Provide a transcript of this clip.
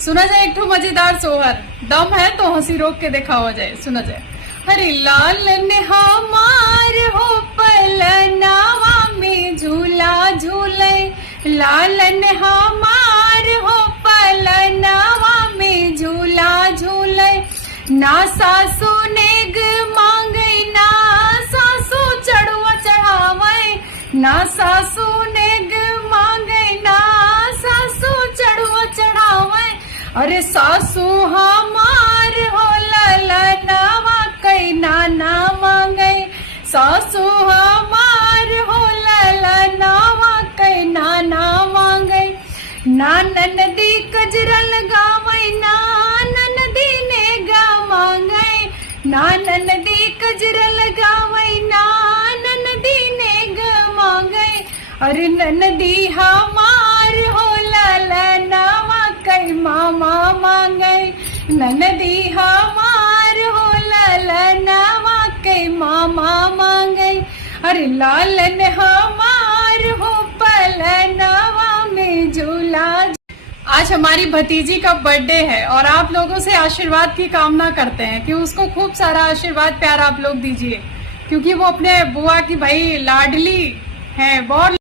सुना जाए एक ठो मजेदार सोहर। दम है तो हंसी रोक के दिखावा जाए। सुना जाए। अरे लालन हमार हो पलनावा में झूला झूले, लालन हमार हो पलनावा में झूला झूले। ना सासू नेग मांगे ना सासू चढ़ुआ चढ़ावे, ना सासू नेग मांगे ना सासू चढ़ुआ चढ़ावे। अरे सासू हमार हो ललनावा कई नाना मांगे, सासू हमार हो ललनावा कई नाना मांगे। ना ननदी कजरा लगावे ना ननदी ने गा मांगे, ना ननदी कजरा लगावे ना ननदी ने गा मांगे। अरे ननदी हमार हो ललनावा कई मामा मांगे, ननदी हमार हो ललनावा कई मामा मांगे। अरे लालन हमार हो पलनावा में झूला। आज हमारी भतीजी का बर्थडे है और आप लोगों से आशीर्वाद की कामना करते हैं कि उसको खूब सारा आशीर्वाद प्यार आप लोग दीजिए, क्योंकि वो अपने बुआ की भाई लाडली है, बहुत